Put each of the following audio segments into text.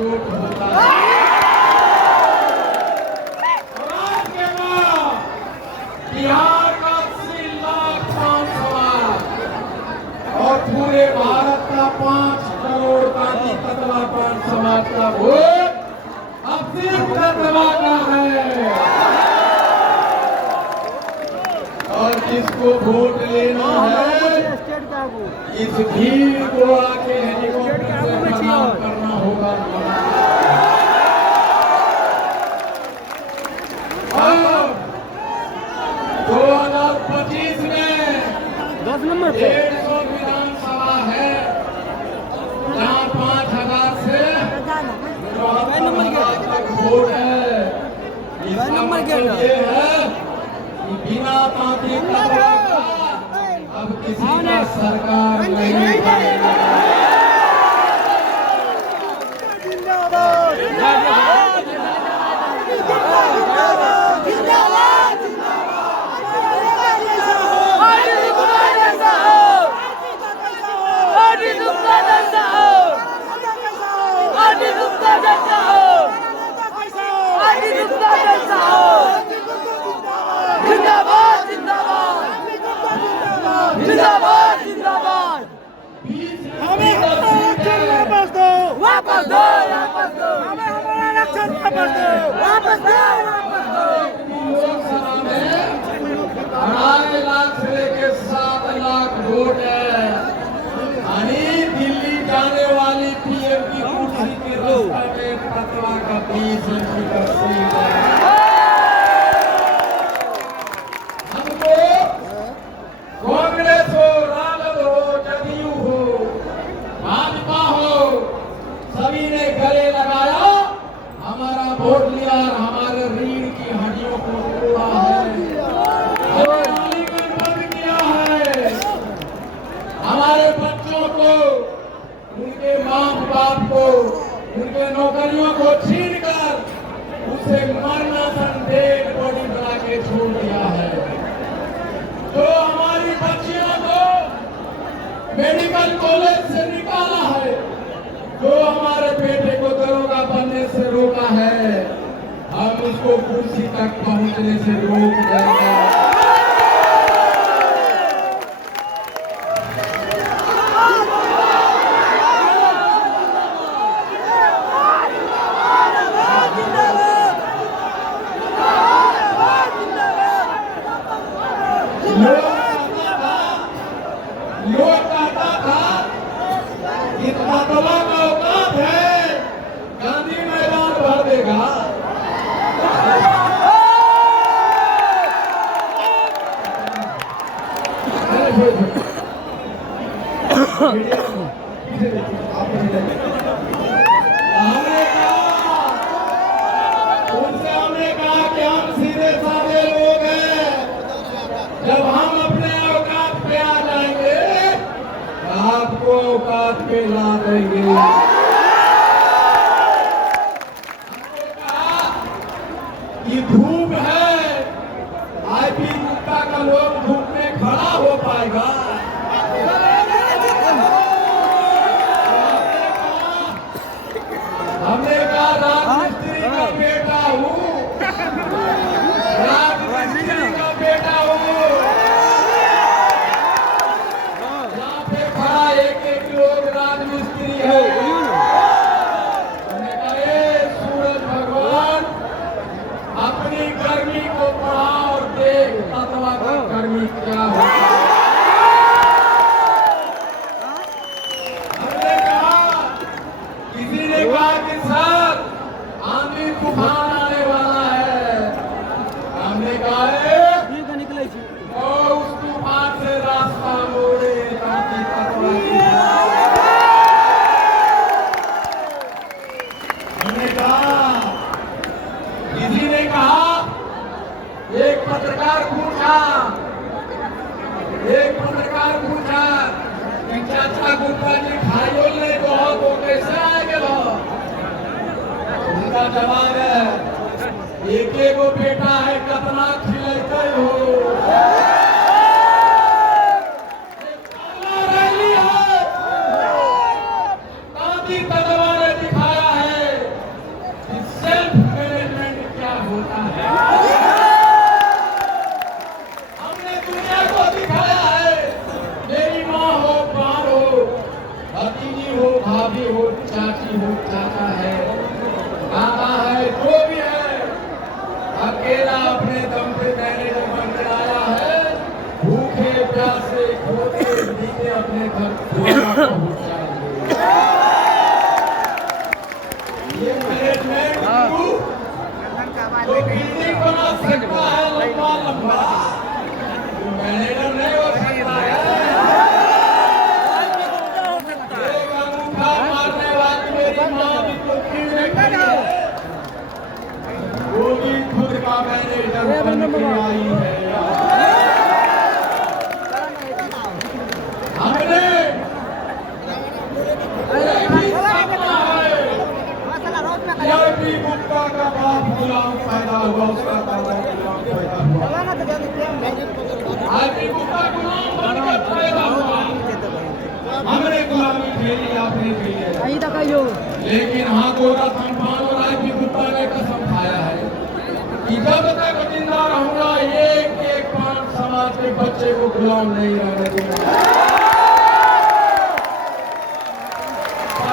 चोट होता है। और आज के बाद बिहार का 80,00,000 और पूरे भारत का 5 करोड़ का तत्वा समाज का वोट अब सिर्फ तत्वा का है। और जिसको वोट लेना है इस भीड़ को आके हेलीकॉप्टर से प्रणाम करना होगा। और 2025 में 150 विधानसभा है जहाँ 5,000 से 74,000 तक वोट है। इसका मतलब ये है कि बिना तांत्रिक तत्वा का अब किसी का सरकार नहीं बनेगा। जिंदाबाद जिंदाबाद हमें आरक्षण वापस दो वापस दो वापस दो हमें हमारा आरक्षण वापस दो वापस दो वापस दो। लोकसभा में 2.5 लाख से लेकर 7 लाख वोट है। यानी दिल्ली जाने वाली पीएम की कुर्सी के रास्ते में तत्वा का 20 इंची का सीट है। कांग्रेस हो, राजद हो, जदयू हो, भाजपा हो, सभी ने गले लगाया, हमारा वोट लिया और हमारे रीढ़ की हड्डियों को तोड़ा है, अलीगढ़ बंद किया है, हमारे बच्चों को, उनके माँ बाप को, उनके नौकरियों को छीन कर उसे मरना सन डेड बॉडी बना के छोड़ दिया है। तो हमारी बच्चियों को मेडिकल कॉलेज से निकाला है, जो हमारे बेटे को दरोगा बनने से रोका है, हम उसको कुर्सी तक पहुंचने से रोक देंगे। लोग कहता था इतना तवा का औकात है, गांधी मैदान भर देगा। हमने कहा कि हम सीधे साधे लोग हैं, जब हम अपने औकात पे आ जाएंगे आपको औकात पे ला देंगे। हमने कहा कि धूप है, आईपी गुप्ता का लोग धूप में खड़ा हो पाएगा। हमने कहा राजमिस्त्री का बेटा हूँ, राजमिस्त्री का बेटा हूँ, यहाँ पे खड़ा एक लोग राजमिस्त्री है। हमने कहा ये सूरज भगवान अपनी गर्मी को बढ़ा और देख तत्वा का गर्मी क्या है। हमने कहा, किसी ने कहा कि सर आंधी तूफान आने वाला है, हमने कहा और उस तूफान से रास्ता मोड़े ताकि तत्वा की। हमने कहा, किसी ने कहा, एक पत्रकार पूछा कि चाचा गुप्ता जी खाइयो ले तो हो तो कैसे आएंगे लो? उनका जवाब है एक गो बेटा है कतना खिलते हो। रैली है, गांधी तत्वा ने दिखाया है अकेला अपने दम पे मैनेजर बनकर आया है, भूखे प्यासे खोते नीचे अपने घर पहुंच जाएंगे। ये मैनेजमेंट जो बिल्डिंग बना सकता है लंबा लंबा, मैनेजर नहीं हो सकता है। एक अंगूठा मारने वाली मेरी माँ भी तो पीड़ित है, वो भी खुद का मैनेजर बन के आई है। हमने भी गुप्ता का बाप गुलाम पैदा हुआ, उसका दादा गुलाम पैदा हुआ, आज भी गुप्ता गुलाम बनकर पैदा हुआ। हमने गुलामी खेली आपने भी, लेकिन हाँ गोरा सम्मान और आज भी गुप्ता ने कसम खाया है कि जब तक जिंदा रहूंगा एक एक पांच समाज के बच्चे को गुलाम नहीं रहने दूंगा।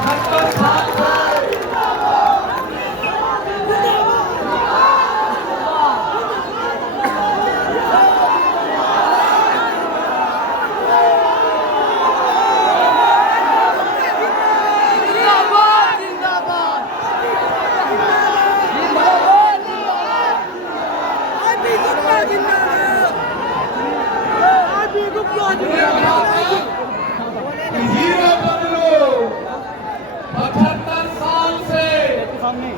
75 साल से हीरो बदलो। 75 साल से तुमने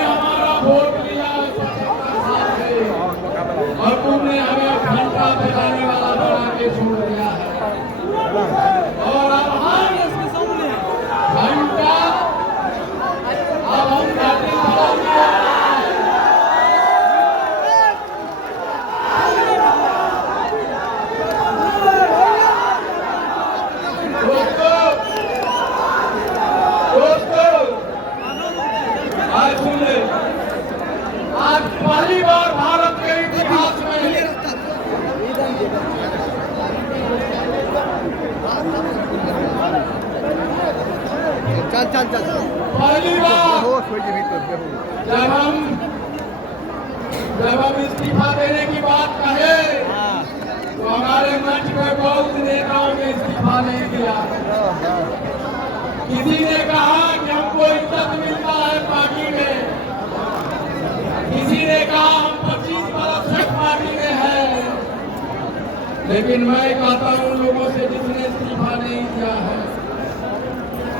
हमारा वोट लिया, 75 साल से, और तुमने हमें घंटा बजाने वाला बना के छोड़ दिया है। और अब हम घंटा अब हम घंटे बजाएंगे। आज पहली बार भारत के इतिहास में पहली बार जब हम इस्तीफा देने की बात कहे तो हमारे मंच में बहुत नेताओं ने इस्तीफा नहीं दिया। किसी ने कहा कि हमको इज्जत मिलता है पार्टी में, किसी ने कहा हम 25 बरस से पार्टी में है, लेकिन मैं कहता हूं उन लोगों से जिसने इस्तीफा नहीं दिया है,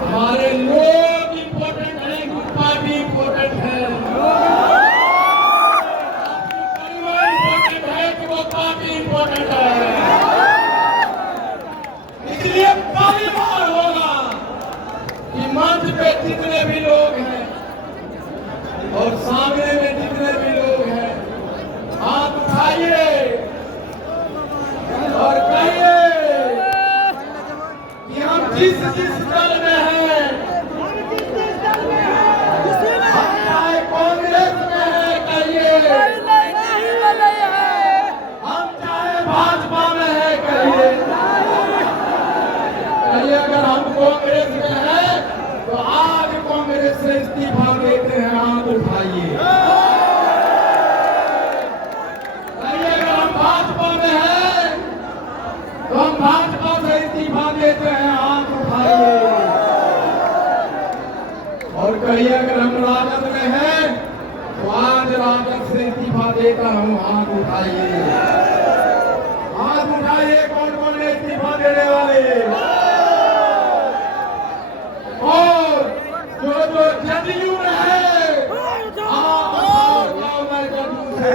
हमारे लोग इम्पोर्टेंट है, पार्टी इम्पोर्टेंट है, इम्पोर्टेंट है कि वो पार्टी इम्पोर्टेंट है। इसलिए पहली बार होगा कि मंच पे जितने भी लोग हैं और सामने में जितने भी लोग हैं, हाथ उठाइए और कहिए कि हम जिस दल में हैं, हम चाहे कांग्रेस में हैं कहिए, हम चाहे भाजपा में हैं कहिए, अगर हम कांग्रेस में हैं तो आज कांग्रेस से इस्तीफा देते हैं, हाथ उठाइए। अगर हम भाजपा में हैं तो हम भाजपा से इस्तीफा देते हैं, हाथ उठाइए। और कहिए अगर हम राजद में हैं तो आज राजद से इस्तीफा देता हूं, हाथ उठाइए। हाथ उठाइए, कौन कौन है इस्तीफा देने वाले? और जो जदयू में है, हाँ, मैं जदयू से